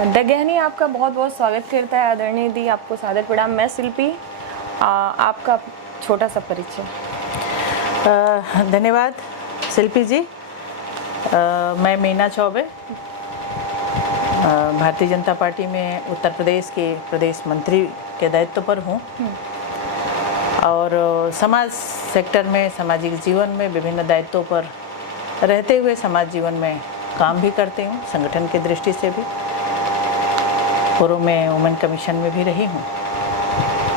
दगहनी आपका बहुत बहुत स्वागत करता है। आदरणीय दी, आपको सादर प्रणाम। मैं शिल्पी, आपका छोटा सा परिचय। धन्यवाद शिल्पी जी। मैं मीना चौबे, भारतीय जनता पार्टी में उत्तर प्रदेश के प्रदेश मंत्री के दायित्व पर हूँ और समाज सेक्टर में, सामाजिक जीवन में विभिन्न दायित्वों पर रहते हुए समाज जीवन में काम भी करती हूँ, संगठन की दृष्टि से भी। पूर्व में वुमेन कमीशन में भी रही हूँ।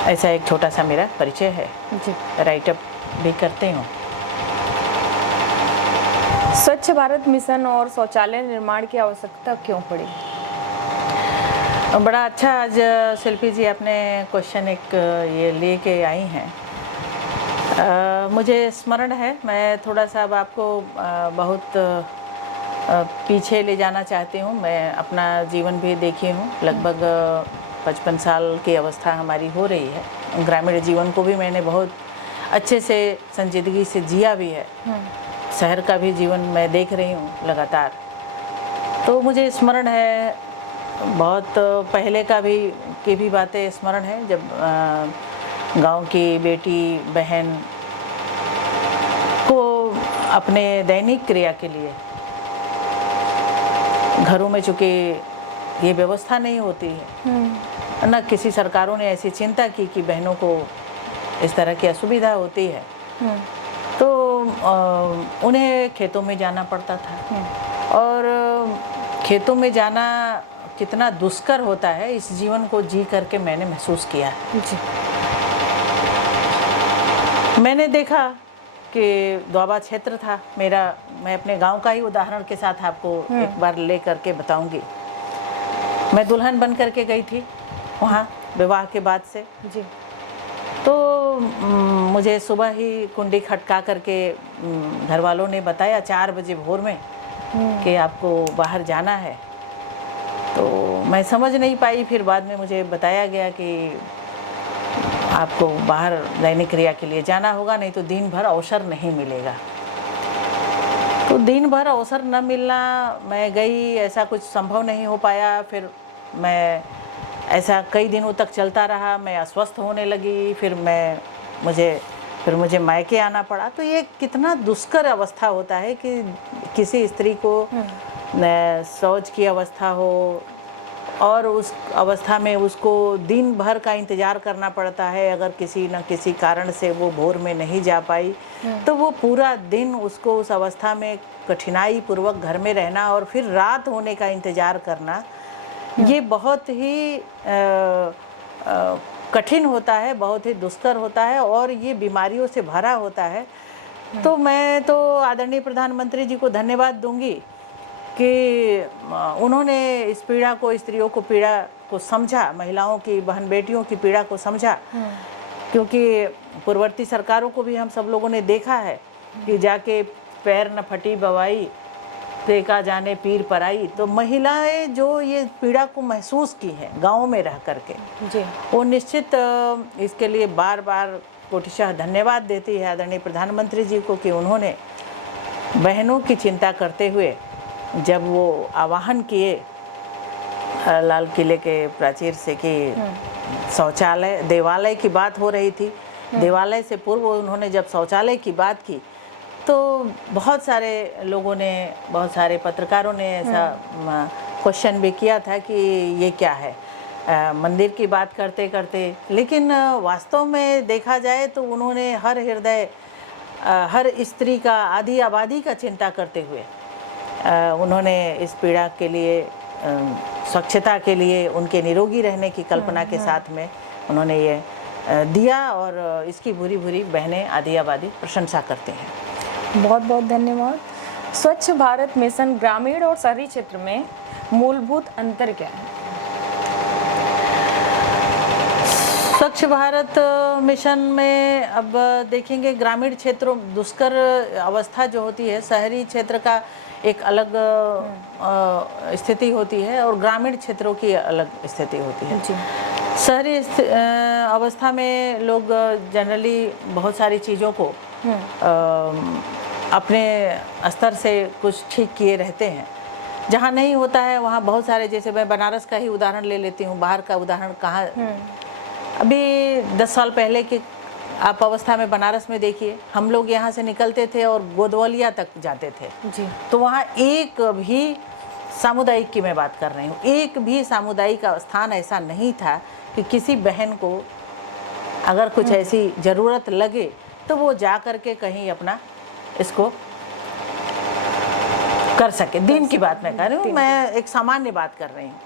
ऐसा एक छोटा सा मेरा परिचय है जी। राइटअप भी करती हूँ। स्वच्छ भारत मिशन और शौचालय निर्माण की आवश्यकता क्यों पड़ी? बड़ा अच्छा आज शिल्पी जी आपने क्वेश्चन एक ये लेके आई हैं। मुझे स्मरण है, मैं थोड़ा सा अब आपको बहुत पीछे ले जाना चाहती हूँ। मैं अपना जीवन भी देखी हूँ, लगभग 55 साल की अवस्था हमारी हो रही है। ग्रामीण जीवन को भी मैंने बहुत अच्छे से संजीदगी से जिया भी है। शहर का भी जीवन मैं देख रही हूँ लगातार। तो मुझे स्मरण है, बहुत पहले की भी बातें स्मरण है, जब गांव की बेटी बहन को अपने दैनिक क्रिया के लिए घरों में चूँकि ये व्यवस्था नहीं होती है, न किसी सरकारों ने ऐसी चिंता की कि बहनों को इस तरह की असुविधा होती है, तो उन्हें खेतों में जाना पड़ता था। और खेतों में जाना कितना दुष्कर होता है, इस जीवन को जी करके मैंने महसूस किया जी। मैंने देखा कि द्वाबा क्षेत्र था मेरा। मैं अपने गांव का ही उदाहरण के साथ आपको एक बार ले करके बताऊंगी। मैं दुल्हन बन करके गई थी वहाँ विवाह के बाद से जी। तो मुझे सुबह ही कुंडी खटका करके घर वालों ने बताया 4 बजे भोर में कि आपको बाहर जाना है। तो मैं समझ नहीं पाई, फिर बाद में मुझे बताया गया कि आपको बाहर दैनिक क्रिया के लिए जाना होगा, नहीं तो दिन भर अवसर नहीं मिलेगा। तो दिन भर अवसर न मिलना, मैं गई, ऐसा कुछ संभव नहीं हो पाया। फिर मैं ऐसा कई दिनों तक चलता रहा, मैं अस्वस्थ होने लगी। फिर मुझे मायके आना पड़ा। तो ये कितना दुष्कर अवस्था होता है कि किसी स्त्री को शौच की अवस्था हो और उस अवस्था में उसको दिन भर का इंतज़ार करना पड़ता है। अगर किसी न किसी कारण से वो भोर में नहीं जा पाई तो वो पूरा दिन उसको उस अवस्था में कठिनाई पूर्वक घर में रहना और फिर रात होने का इंतज़ार करना, ये बहुत ही कठिन होता है, बहुत ही दुष्कर होता है और ये बीमारियों से भरा होता है। तो मैं तो आदरणीय प्रधानमंत्री जी को धन्यवाद दूंगी कि उन्होंने इस पीड़ा को, स्त्रियों को पीड़ा को समझा, महिलाओं की, बहन बेटियों की पीड़ा को समझा। क्योंकि पूर्ववर्ती सरकारों को भी हम सब लोगों ने देखा है कि जाके पैर न फटी बवाई, देखा जाने पीर पराई। तो महिलाएं जो ये पीड़ा को महसूस की है गाँव में रह करके जी, वो निश्चित इसके लिए बार बार कोटिशः धन्यवाद देती है आदरणीय प्रधानमंत्री जी को कि उन्होंने बहनों की चिंता करते हुए जब वो आह्वान किए लाल किले के प्राचीर से कि शौचालय, देवालय की बात हो रही थी, देवालय से पूर्व उन्होंने जब शौचालय की बात की तो बहुत सारे लोगों ने, बहुत सारे पत्रकारों ने ऐसा क्वेश्चन भी किया था कि ये क्या है, मंदिर की बात करते करते। लेकिन वास्तव में देखा जाए तो उन्होंने हर हृदय, हर स्त्री का, आधी आबादी का चिंता करते हुए उन्होंने इस पीड़ा के लिए, स्वच्छता के लिए, उनके निरोगी रहने की कल्पना के साथ में उन्होंने ये दिया और इसकी भूरी भूरी बहनें, आधी आबादी प्रशंसा करते हैं। बहुत बहुत धन्यवाद। स्वच्छ भारत मिशन ग्रामीण और शहरी क्षेत्र में मूलभूत अंतर क्या है? स्वच्छ भारत मिशन में अब देखेंगे, ग्रामीण क्षेत्रों दुष्कर अवस्था जो होती है, शहरी क्षेत्र का एक अलग स्थिति होती है और ग्रामीण क्षेत्रों की अलग स्थिति होती है जी। शहरी अवस्था में लोग जनरली बहुत सारी चीज़ों को अपने स्तर से कुछ ठीक किए रहते हैं। जहाँ नहीं होता है वहाँ बहुत सारे, जैसे मैं बनारस का ही उदाहरण ले लेती हूँ, बाहर का उदाहरण कहाँ। अभी 10 साल पहले की आप अवस्था में बनारस में देखिए, हम लोग यहाँ से निकलते थे और गोदवलिया तक जाते थे जी। तो वहाँ एक भी सामुदायिक की मैं बात कर रही हूँ, एक भी सामुदायिक स्थान ऐसा नहीं था कि किसी बहन को अगर कुछ ऐसी ज़रूरत लगे तो वो जा कर के कहीं अपना इसको कर सके। दिन की बात मैं कर रही हूँ, मैं एक सामान्य बात कर रही हूँ।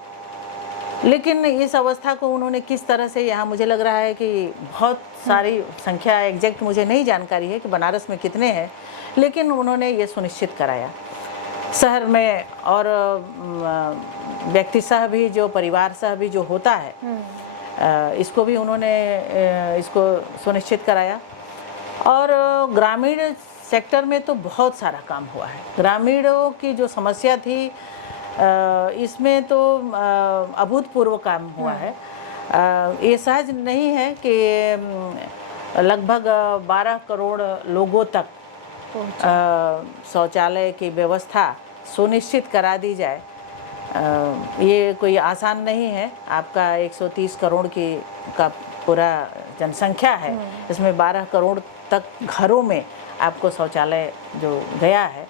लेकिन इस अवस्था को उन्होंने किस तरह से, यहाँ मुझे लग रहा है कि बहुत सारी संख्या एग्जैक्ट मुझे नहीं जानकारी है कि बनारस में कितने हैं, लेकिन उन्होंने ये सुनिश्चित कराया शहर में। और व्यक्ति सह भी, जो परिवार सह भी जो होता है, इसको भी उन्होंने इसको सुनिश्चित कराया। और ग्रामीण सेक्टर में तो बहुत सारा काम हुआ है। ग्रामीणों की जो समस्या थी इसमें तो अभूतपूर्व काम हुआ है। ये सहज नहीं है कि लगभग 12 करोड़ लोगों तक शौचालय की व्यवस्था सुनिश्चित करा दी जाए। ये कोई आसान नहीं है। आपका 130 करोड़ का पूरा जनसंख्या है, इसमें 12 करोड़ तक घरों में आपको शौचालय जो गया है,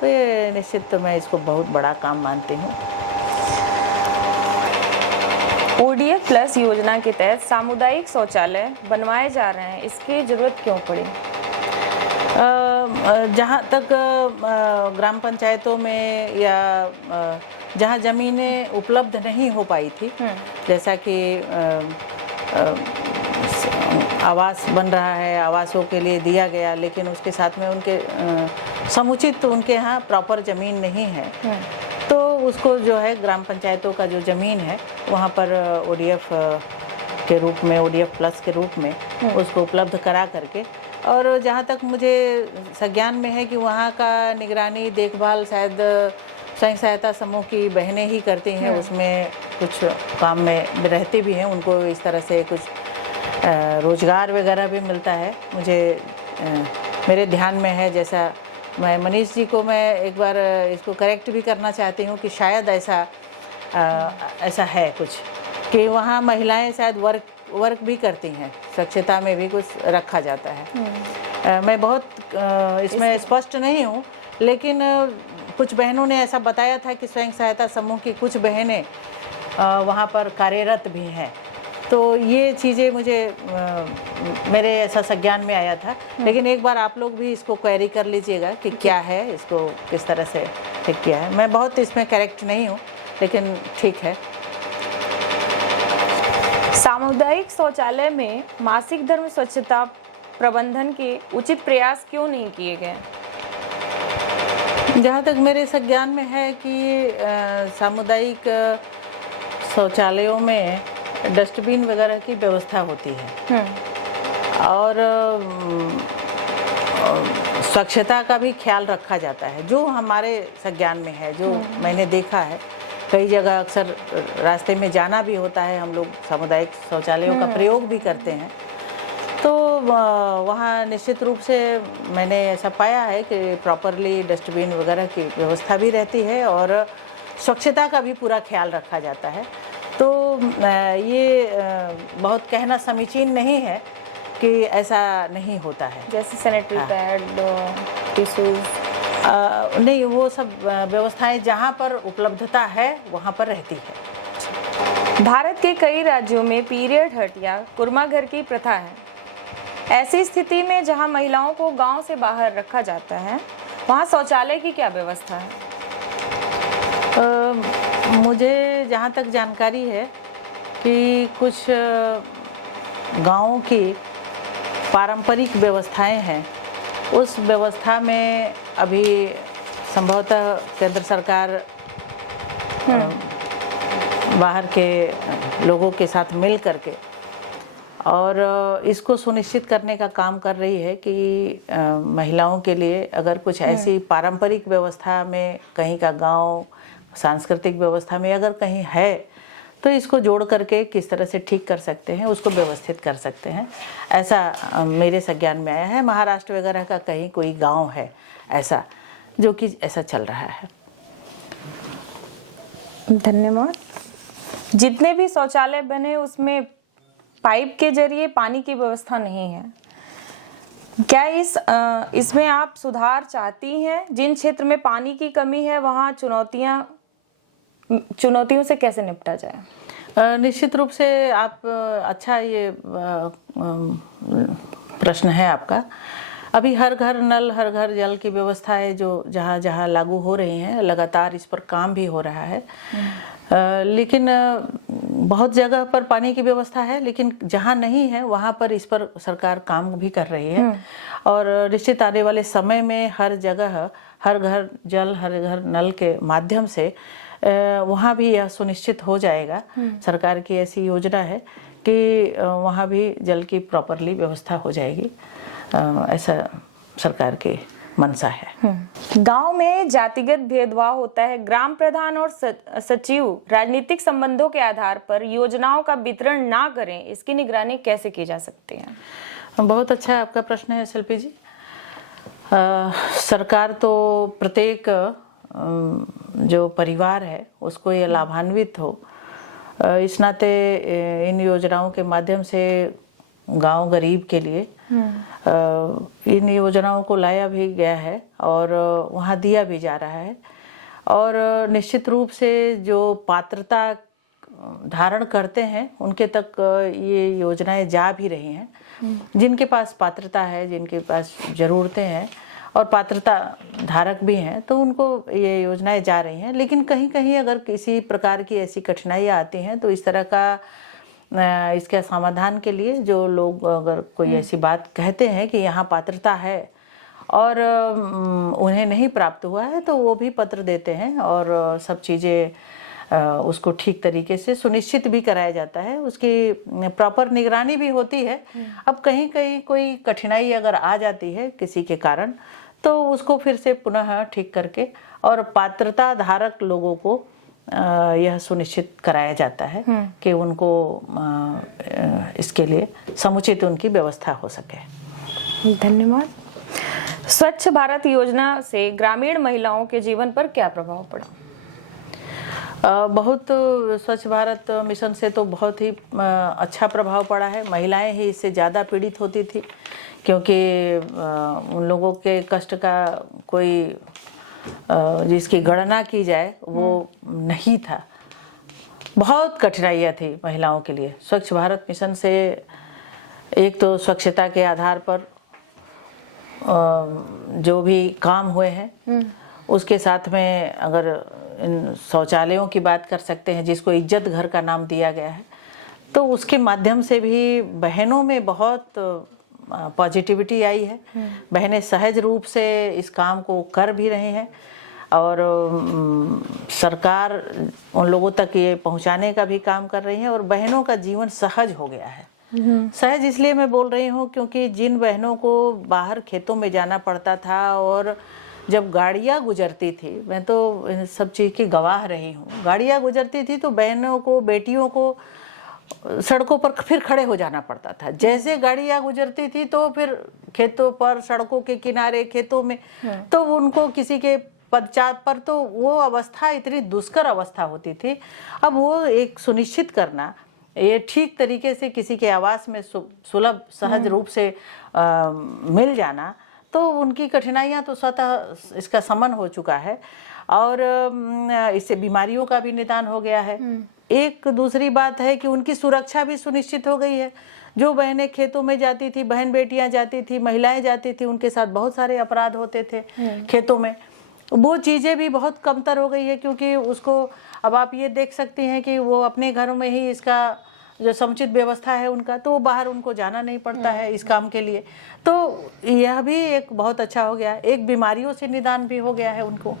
तो ये निश्चित तो मैं इसको बहुत बड़ा काम मानती हूँ। ODF प्लस योजना के तहत सामुदायिक शौचालय बनवाए जा रहे हैं, इसकी ज़रूरत क्यों पड़ी? जहाँ तक ग्राम पंचायतों में या जहाँ ज़मीनें उपलब्ध नहीं हो पाई थी, जैसा कि आवास बन रहा है, आवासों के लिए दिया गया, लेकिन उसके साथ में उनके समुचित उनके यहाँ प्रॉपर ज़मीन नहीं है, तो उसको जो है ग्राम पंचायतों का जो ज़मीन है वहाँ पर ODF के रूप में, ODF प्लस के रूप में उसको उपलब्ध करा करके। और जहाँ तक मुझे संज्ञान में है कि वहाँ का निगरानी देखभाल शायद स्वयं सहायता समूह की बहनें ही करती हैं, उसमें कुछ काम में रहती भी हैं, उनको इस तरह से कुछ रोज़गार वगैरह भी मिलता है। मुझे मेरे ध्यान में है, जैसा मैं मनीष जी को मैं एक बार इसको करेक्ट भी करना चाहती हूँ कि शायद ऐसा है कुछ कि वहाँ महिलाएं शायद वर्क भी करती हैं, स्वच्छता में भी कुछ रखा जाता है। मैं बहुत इसमें स्पष्ट नहीं हूँ, लेकिन कुछ बहनों ने ऐसा बताया था कि स्वयं सहायता समूह की कुछ बहनें वहाँ पर कार्यरत भी हैं। तो ये चीज़ें मुझे मेरे ऐसा संज्ञान में आया था, लेकिन एक बार आप लोग भी इसको क्वेरी कर लीजिएगा कि क्या है, इसको किस तरह से ठीक किया है। मैं बहुत इसमें करेक्ट नहीं हूँ, लेकिन ठीक है। सामुदायिक शौचालय में मासिक धर्म स्वच्छता प्रबंधन के उचित प्रयास क्यों नहीं किए गए? जहाँ तक मेरे संज्ञान में है कि सामुदायिक शौचालयों में डस्टबिन वगैरह की व्यवस्था होती है और स्वच्छता का भी ख्याल रखा जाता है, जो हमारे संज्ञान में है, जो मैंने देखा है। कई जगह अक्सर रास्ते में जाना भी होता है, हम लोग सामुदायिक शौचालयों का प्रयोग भी करते हैं, तो वहाँ निश्चित रूप से मैंने ऐसा पाया है कि प्रॉपरली डस्टबिन वगैरह की व्यवस्था भी रहती है और स्वच्छता का भी पूरा ख्याल रखा जाता है। तो ये बहुत कहना समीचीन नहीं है कि ऐसा नहीं होता है। जैसे सैनिटरी पैड, टिश्यूज, नहीं, वो सब व्यवस्थाएं जहाँ पर उपलब्धता है वहाँ पर रहती है। भारत के कई राज्यों में पीरियड हट या कुर्मा घर की प्रथा है। ऐसी स्थिति में जहाँ महिलाओं को गांव से बाहर रखा जाता है, वहाँ शौचालय की क्या व्यवस्था है? मुझे जहाँ तक जानकारी है कि कुछ गाँवों की पारंपरिक व्यवस्थाएं हैं, उस व्यवस्था में अभी संभवतः केंद्र सरकार बाहर के लोगों के साथ मिल करके और इसको सुनिश्चित करने का काम कर रही है कि महिलाओं के लिए अगर कुछ ऐसी पारंपरिक व्यवस्था में कहीं का गांव, सांस्कृतिक व्यवस्था में अगर कहीं है, तो इसको जोड़ करके किस तरह से ठीक कर सकते हैं, उसको व्यवस्थित कर सकते हैं। ऐसा मेरे संज्ञान में आया है। महाराष्ट्र वगैरह का कहीं कोई गांव है ऐसा, जो कि ऐसा चल रहा है। धन्यवाद। जितने भी शौचालय बने उसमें पाइप के जरिए पानी की व्यवस्था नहीं है। क्या इसमें आप सुधार चाहती हैं? जिन क्षेत्र में पानी की कमी है वहाँ चुनौतियों से कैसे निपटा जाए? निश्चित रूप से आप अच्छा ये प्रश्न है आपका। अभी हर घर नल हर घर जल की व्यवस्था है जो जहाँ जहाँ लागू हो रही हैं, लगातार इस पर काम भी हो रहा है। लेकिन बहुत जगह पर पानी की व्यवस्था है, लेकिन जहाँ नहीं है वहाँ पर इस पर सरकार काम भी कर रही है। और निश्चित आने वाले समय में हर जगह हर घर जल हर घर नल के माध्यम से वहाँ भी यह सुनिश्चित हो जाएगा। सरकार की ऐसी योजना है कि वहाँ भी जल की प्रॉपरली व्यवस्था हो जाएगी, ऐसा सरकार की मंशा है। गांव में जातिगत भेदभाव होता है। ग्राम प्रधान और सचिव राजनीतिक संबंधों के आधार पर योजनाओं का वितरण ना करें, इसकी निगरानी कैसे की जा सकती है? बहुत अच्छा आपका प्रश्न है शिल्पी जी। सरकार तो प्रत्येक जो परिवार है उसको ये लाभान्वित हो, इस नाते इन योजनाओं के माध्यम से गांव गरीब के लिए इन योजनाओं को लाया भी गया है और वहाँ दिया भी जा रहा है। और निश्चित रूप से जो पात्रता धारण करते हैं उनके तक ये योजनाएं जा भी रही हैं। जिनके पास पात्रता है, जिनके पास ज़रूरतें हैं और पात्रता धारक भी हैं, तो उनको ये योजनाएं जा रही हैं। लेकिन कहीं कहीं अगर किसी प्रकार की ऐसी कठिनाइयाँ आती हैं तो इस तरह का इसके समाधान के लिए जो लोग अगर कोई ऐसी बात कहते हैं कि यहाँ पात्रता है और उन्हें नहीं प्राप्त हुआ है, तो वो भी पत्र देते हैं और सब चीज़ें उसको ठीक तरीके से सुनिश्चित भी कराया जाता है। उसकी प्रॉपर निगरानी भी होती है। अब कहीं कहीं कोई कठिनाई अगर आ जाती है किसी के कारण, तो उसको फिर से पुनः ठीक करके और पात्रता धारक लोगों को यह सुनिश्चित कराया जाता है कि उनको इसके लिए समुचित उनकी व्यवस्था हो सके। धन्यवाद। स्वच्छ भारत योजना से ग्रामीण महिलाओं के जीवन पर क्या प्रभाव पड़ा? बहुत स्वच्छ भारत मिशन से तो बहुत ही अच्छा प्रभाव पड़ा है। महिलाएं ही इससे ज़्यादा पीड़ित होती थी, क्योंकि उन लोगों के कष्ट का कोई जिसकी गणना की जाए वो नहीं था। बहुत कठिनाइयाँ थी महिलाओं के लिए। स्वच्छ भारत मिशन से एक तो स्वच्छता के आधार पर जो भी काम हुए हैं, उसके साथ में अगर इन शौचालयों की बात कर सकते हैं जिसको इज्जत घर का नाम दिया गया है, तो उसके माध्यम से भी बहनों में बहुत पॉजिटिविटी आई है। बहनें सहज रूप से इस काम को कर भी रही हैं और सरकार उन लोगों तक ये पहुंचाने का भी काम कर रही है और बहनों का जीवन सहज हो गया है। सहज इसलिए मैं बोल रही हूँ क्योंकि जिन बहनों को बाहर खेतों में जाना पड़ता था और जब गाड़ियाँ गुजरती थी, मैं तो इन सब चीज़ की गवाह रही हूँ, गाड़ियाँ गुजरती थी तो बहनों को बेटियों को सड़कों पर फिर खड़े हो जाना पड़ता था। जैसे गाड़ियाँ गुजरती थी तो फिर खेतों पर, सड़कों के किनारे, खेतों में, तो उनको किसी के पश्चात पर, तो वो अवस्था इतनी दुष्कर अवस्था होती थी। अब वो एक सुनिश्चित करना, ये ठीक तरीके से किसी के आवास में सुलभ सहज रूप से मिल जाना, तो उनकी कठिनाइयाँ तो स्वतः इसका शमन हो चुका है और इससे बीमारियों का भी निदान हो गया है। एक दूसरी बात है कि उनकी सुरक्षा भी सुनिश्चित हो गई है। जो बहनें खेतों में जाती थी, बहन बेटियां जाती थी, महिलाएं जाती थी, उनके साथ बहुत सारे अपराध होते थे खेतों में, वो चीज़ें भी बहुत कमतर हो गई है। क्योंकि उसको अब आप ये देख सकती हैं कि वो अपने घरों में ही इसका जो समुचित व्यवस्था है उनका, तो बाहर उनको जाना नहीं पड़ता है इस काम के लिए। तो यह भी एक बहुत अच्छा हो गया। एक बीमारियों से निदान भी हो गया है उनको,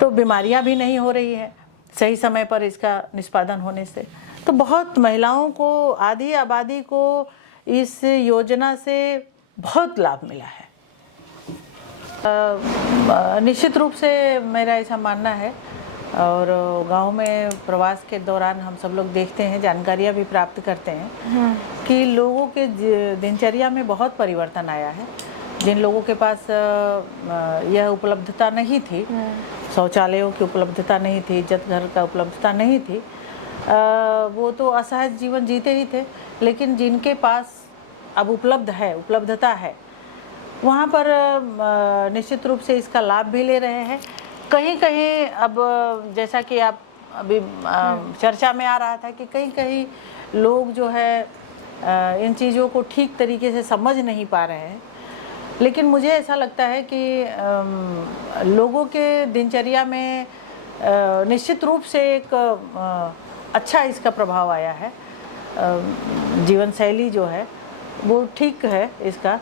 तो बीमारियां भी नहीं हो रही है सही समय पर इसका निष्पादन होने से। तो बहुत महिलाओं को, आधी आबादी को इस योजना से बहुत लाभ मिला है। निश्चित रूप से मेरा ऐसा मानना है और गांव में प्रवास के दौरान हम सब लोग देखते हैं, जानकारियां भी प्राप्त करते हैं कि लोगों के दिनचर्या में बहुत परिवर्तन आया है। जिन लोगों के पास यह उपलब्धता नहीं थी शौचालयों की उपलब्धता नहीं थी, इज्जत घर का उपलब्धता नहीं थी, वो तो असहज जीवन जीते ही थे। लेकिन जिनके पास अब उपलब्धता है, वहाँ पर निश्चित रूप से इसका लाभ भी ले रहे हैं। कहीं कहीं अब जैसा कि आप अभी चर्चा में आ रहा था कि कहीं कहीं लोग जो है इन चीज़ों को ठीक तरीके से समझ नहीं पा रहे हैं। लेकिन मुझे ऐसा लगता है कि लोगों के दिनचर्या में निश्चित रूप से एक अच्छा इसका प्रभाव आया है। जीवन शैली जो है वो ठीक है इसका।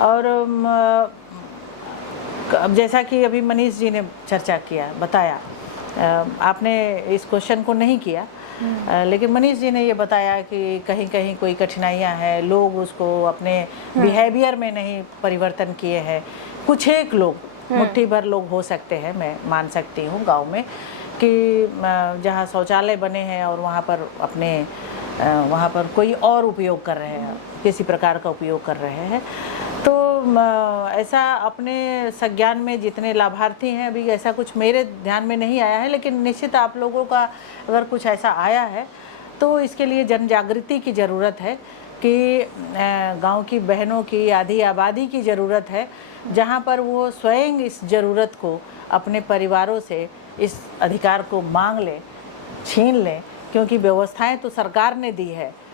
और अब जैसा कि अभी मनीष जी ने चर्चा किया, बताया, आपने इस क्वेश्चन को नहीं किया, लेकिन मनीष जी ने ये बताया कि कहीं कहीं कोई कठिनाइयाँ हैं, लोग उसको अपने बिहेवियर में नहीं परिवर्तन किए हैं। कुछ एक लोग, मुट्ठी भर लोग हो सकते हैं, मैं मान सकती हूँ गांव में, कि जहाँ शौचालय बने हैं और वहाँ पर कोई और उपयोग कर रहे हैं, किसी प्रकार का उपयोग कर रहे हैं। तो ऐसा अपने संज्ञान में जितने लाभार्थी हैं, अभी ऐसा कुछ मेरे ध्यान में नहीं आया है, लेकिन निश्चित आप लोगों का अगर कुछ ऐसा आया है तो इसके लिए जन जागृति की ज़रूरत है कि गांव की बहनों की, आधी आबादी की ज़रूरत है, जहां पर वो स्वयं इस ज़रूरत को अपने परिवारों से, इस अधिकार को मांग लें, छीन लें। क्योंकि व्यवस्थाएं तो सरकार ने दी है,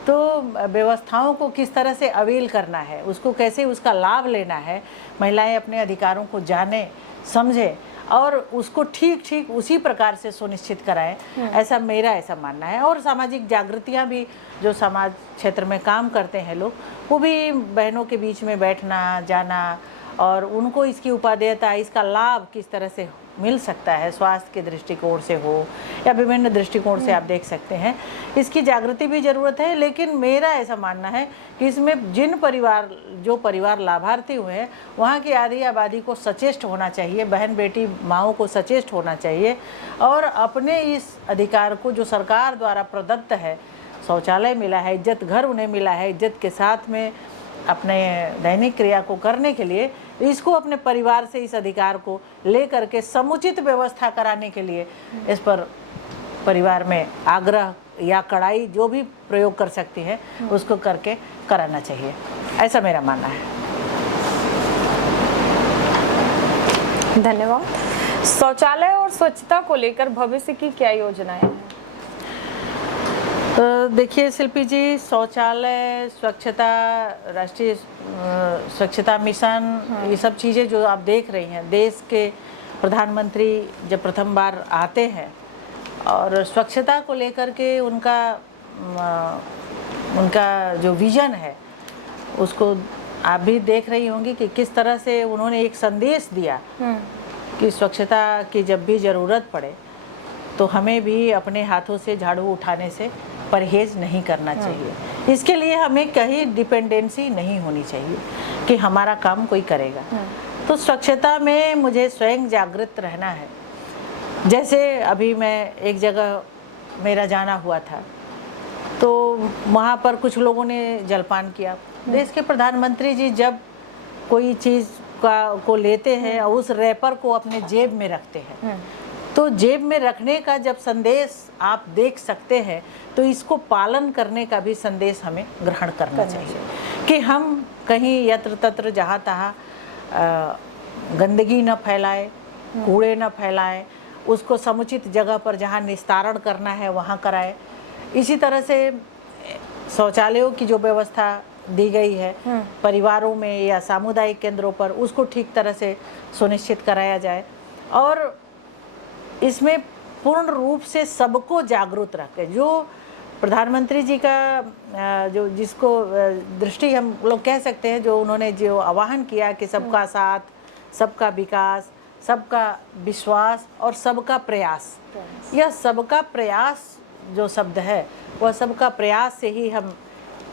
तो व्यवस्थाओं को किस तरह से अवेल करना है, उसको कैसे उसका लाभ लेना है, महिलाएं अपने अधिकारों को जाने, समझें और उसको ठीक उसी प्रकार से सुनिश्चित कराएं, ऐसा मानना है। और सामाजिक जागृतियाँ भी, जो समाज क्षेत्र में काम करते हैं लोग, वो भी बहनों के बीच में बैठना, जाना और उनको इसकी उपादेयता, इसका लाभ किस तरह से मिल सकता है, स्वास्थ्य के दृष्टिकोण से हो या विभिन्न दृष्टिकोण से आप देख सकते हैं, इसकी जागृति भी ज़रूरत है। लेकिन मेरा ऐसा मानना है कि इसमें जो परिवार लाभार्थी हुए हैं, वहाँ की आधी आबादी को सचेष्ट होना चाहिए, बहन बेटी माँओं को सचेष्ट होना चाहिए और अपने इस अधिकार को, जो सरकार द्वारा प्रदत्त है, शौचालय मिला है, इज्जत घर उन्हें मिला है, इज्जत के साथ में अपने दैनिक क्रिया को करने के लिए, इसको अपने परिवार से इस अधिकार को ले करके समुचित व्यवस्था कराने के लिए इस पर परिवार में आग्रह या कड़ाई जो भी प्रयोग कर सकती है उसको करके कराना चाहिए, ऐसा मेरा मानना है। धन्यवाद। शौचालय और स्वच्छता को लेकर भविष्य की क्या योजनाएं हैं? देखिए शिल्पी जी, शौचालय, स्वच्छता, राष्ट्रीय स्वच्छता मिशन, ये सब चीज़ें जो आप देख रही हैं, देश के प्रधानमंत्री जब प्रथम बार आते हैं और स्वच्छता को लेकर के उनका जो विज़न है, उसको आप भी देख रही होंगी कि किस तरह से उन्होंने एक संदेश दिया कि स्वच्छता की जब भी ज़रूरत पड़े तो हमें भी अपने हाथों से झाड़ू उठाने से परहेज नहीं करना चाहिए। इसके लिए हमें कहीं डिपेंडेंसी नहीं होनी चाहिए कि हमारा काम कोई करेगा। तो स्वच्छता में मुझे स्वयं जागृत रहना है। जैसे अभी मैं एक जगह मेरा जाना हुआ था, तो वहाँ पर कुछ लोगों ने जलपान किया। देश के प्रधानमंत्री जी जब कोई चीज़ को लेते हैं और उस रैपर को अपने जेब में रखते हैं, तो जेब में रखने का जब संदेश आप देख सकते हैं, तो इसको पालन करने का भी संदेश हमें ग्रहण करना चाहिए कि हम कहीं यत्र तत्र जहाँ तहाँ गंदगी न फैलाए, कूड़े न फैलाएं, उसको समुचित जगह पर जहाँ निस्तारण करना है वहाँ कराए। इसी तरह से शौचालयों की जो व्यवस्था दी गई है परिवारों में या सामुदायिक केंद्रों पर, उसको ठीक तरह से सुनिश्चित कराया जाए और इसमें पूर्ण रूप से सबको जागरूक रखें। जो प्रधानमंत्री जी का जो जिसको दृष्टि हम लोग कह सकते हैं, जो उन्होंने जो आह्वान किया कि सबका साथ, सबका विकास, सबका विश्वास और सबका प्रयास, यह सबका प्रयास जो शब्द है, वह सबका प्रयास से ही हम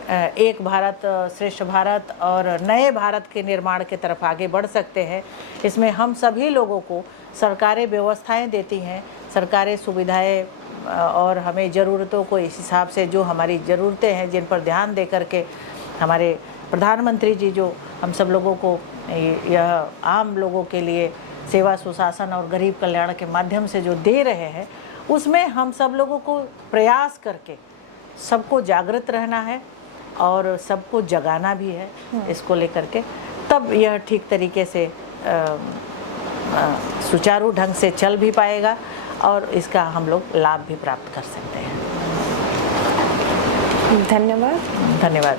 एक भारत श्रेष्ठ भारत और नए भारत के निर्माण की तरफ आगे बढ़ सकते हैं। इसमें हम सभी लोगों को सरकारें व्यवस्थाएं देती हैं, सरकारें सुविधाएं और हमें ज़रूरतों को इस हिसाब से, जो हमारी ज़रूरतें हैं जिन पर ध्यान दे करके हमारे प्रधानमंत्री जी जो हम सब लोगों को, यह आम लोगों के लिए सेवा सुशासन और गरीब कल्याण के माध्यम से जो दे रहे हैं, उसमें हम सब लोगों को प्रयास करके सबको जागृत रहना है और सबको जगाना भी है इसको लेकर के, तब यह ठीक तरीके से सुचारू ढंग से चल भी पाएगा और इसका हम लोग लाभ भी प्राप्त कर सकते हैं। धन्यवाद। धन्यवाद।